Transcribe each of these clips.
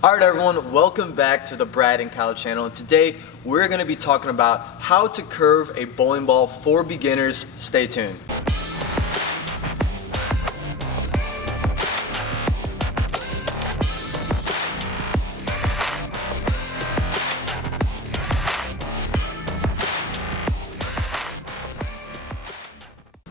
Alright everyone, welcome back to the Brad and Kyle channel, and today we're going to be talking about how to curve a bowling ball for beginners. Stay tuned.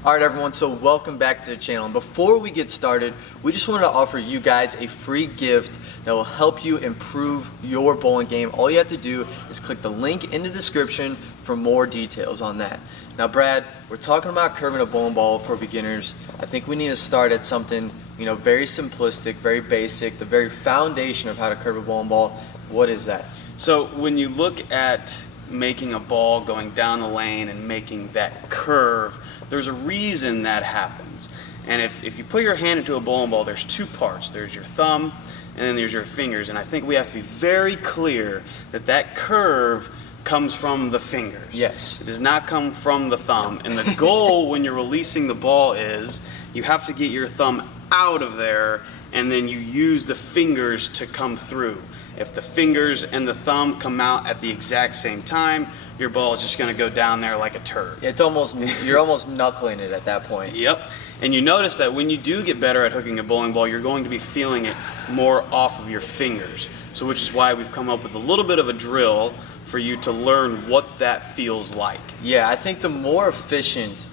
Alright everyone, so welcome back to the channel, and before we get started, we just wanted to offer you guys a free gift that will help you improve your bowling game. All you have to do is click the link in the description for more details on that. Now Brad, we're talking about curving a bowling ball for beginners. I think we need to start at something, very simplistic, very basic, the very foundation of how to curve a bowling ball. What is that? So when you look at making a ball going down the lane and making that curve, there's a reason that happens. And if you put your hand into a bowling ball, there's two parts. There's your thumb and then there's your fingers. And I think we have to be very clear that that curve comes from the fingers. Yes. It does not come from the thumb. And the goal when you're releasing the ball is you have to get your thumb out of there and then you use the fingers to come through. If the fingers and the thumb come out at the exact same time, your ball is just going to go down there like a turd. You're almost knuckling it at that point. Yep. And you notice that when you do get better at hooking a bowling ball, you're going to be feeling it more off of your fingers. So which is why we've come up with a little bit of a drill for you to learn what that feels like. Yeah, I think the more efficient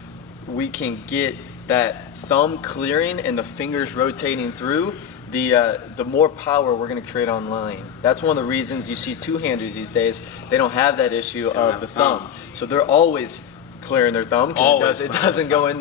we can get that thumb clearing and the fingers rotating through, the more power we're going to create on lane. That's one of the reasons you see two-handers these days. They don't have that issue of the thumb. So they're always clearing their thumb because it doesn't go in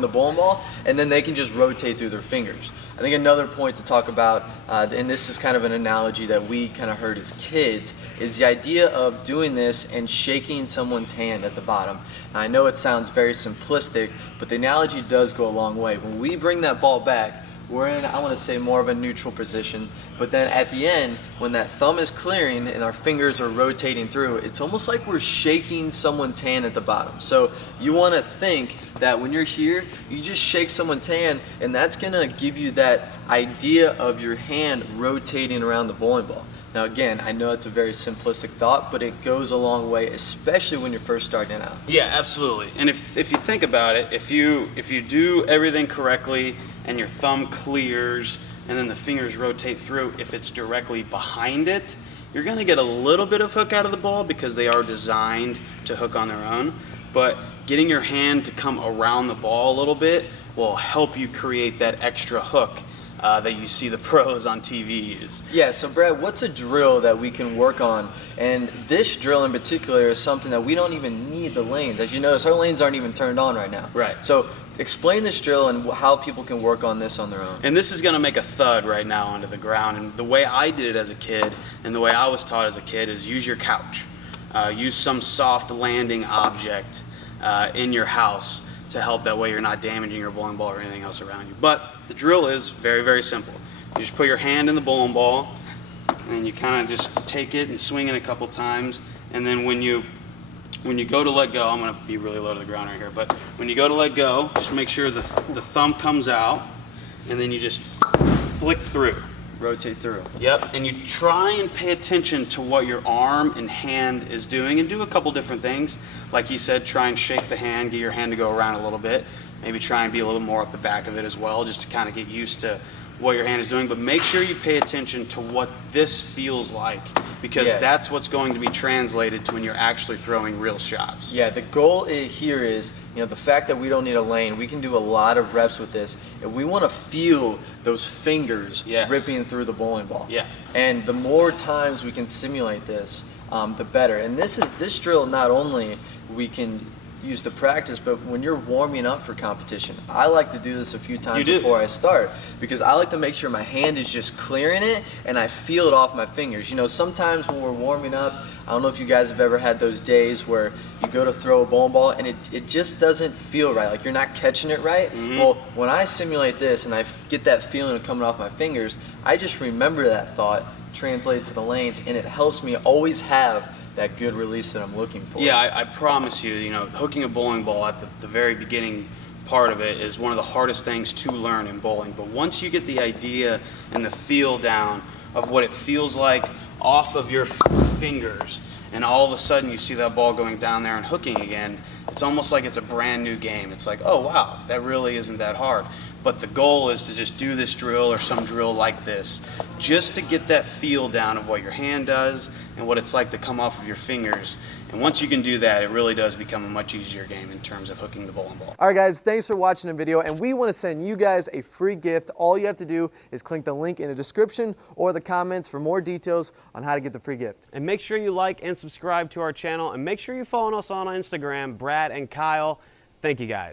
the bowling ball, and then they can just rotate through their fingers. I think another point to talk about, and this is kind of an analogy that we kind of heard as kids, is the idea of doing this and shaking someone's hand at the bottom. Now, I know it sounds very simplistic, but the analogy does go a long way. When we bring that ball back, we're in, I want to say, more of a neutral position, but then at the end, when that thumb is clearing and our fingers are rotating through, it's almost like we're shaking someone's hand at the bottom. So you want to think that when you're here, you just shake someone's hand, and that's going to give you that idea of your hand rotating around the bowling ball. Now again, I know it's a very simplistic thought, but it goes a long way, especially when you're first starting out. Yeah, absolutely. And if you think about it, if you do everything correctly and your thumb clears and then the fingers rotate through, if it's directly behind it, you're going to get a little bit of hook out of the ball because they are designed to hook on their own. But getting your hand to come around the ball a little bit will help you create that extra hook that you see the pros on TV use. Yeah, so Brad, what's a drill that we can work on? And this drill in particular is something that we don't even need the lanes. As you notice, our lanes aren't even turned on right now. Right. So explain this drill and how people can work on this on their own. And this is going to make a thud right now onto the ground. And the way I did it as a kid and the way I was taught as a kid is use your couch. Use some soft landing object in your house to help, that way you're not damaging your bowling ball or anything else around you. But the drill is very, very simple. You just put your hand in the bowling ball and you kind of just take it and swing it a couple times, and then when you go to let go, I'm going to be really low to the ground right here, but when you go to let go, just make sure the thumb comes out and then you just flick through. Rotate through. Yep, and you try and pay attention to what your arm and hand is doing and do a couple different things. Like he said, try and shake the hand, get your hand to go around a little bit. Maybe try and be a little more up the back of it as well, just to kind of get used to what your hand is doing. But make sure you pay attention to what this feels like, because that's what's going to be translated to when you're actually throwing real shots. Yeah, the goal here is, the fact that we don't need a lane, we can do a lot of reps with this, and we want to feel those fingers ripping through the bowling ball. Yeah. And the more times we can simulate this, the better. And this drill, not only we can use to practice, but when you're warming up for competition, I like to do this a few times before I start, because I like to make sure my hand is just clearing it and I feel it off my fingers. Sometimes when we're warming up, I don't know if you guys have ever had those days where you go to throw a bowling ball and it just doesn't feel right, like you're not catching it right. Well, when I simulate this and I get that feeling of coming off my fingers, I just remember that thought, translate it to the lanes, and it helps me always have that good release that I'm looking for. Yeah, I promise you, hooking a bowling ball at the very beginning part of it is one of the hardest things to learn in bowling. But once you get the idea and the feel down of what it feels like off of your fingers, and all of a sudden you see that ball going down there and hooking again, it's almost like it's a brand new game. It's like, oh wow, that really isn't that hard. But the goal is to just do this drill or some drill like this, just to get that feel down of what your hand does and what it's like to come off of your fingers. And once you can do that, it really does become a much easier game in terms of hooking the bowling ball. All right, guys, thanks for watching the video, and we want to send you guys a free gift. All you have to do is click the link in the description or the comments for more details on how to get the free gift. And make sure you like and subscribe to our channel, and make sure you follow us on Instagram, Brad and Kyle. Thank you, guys.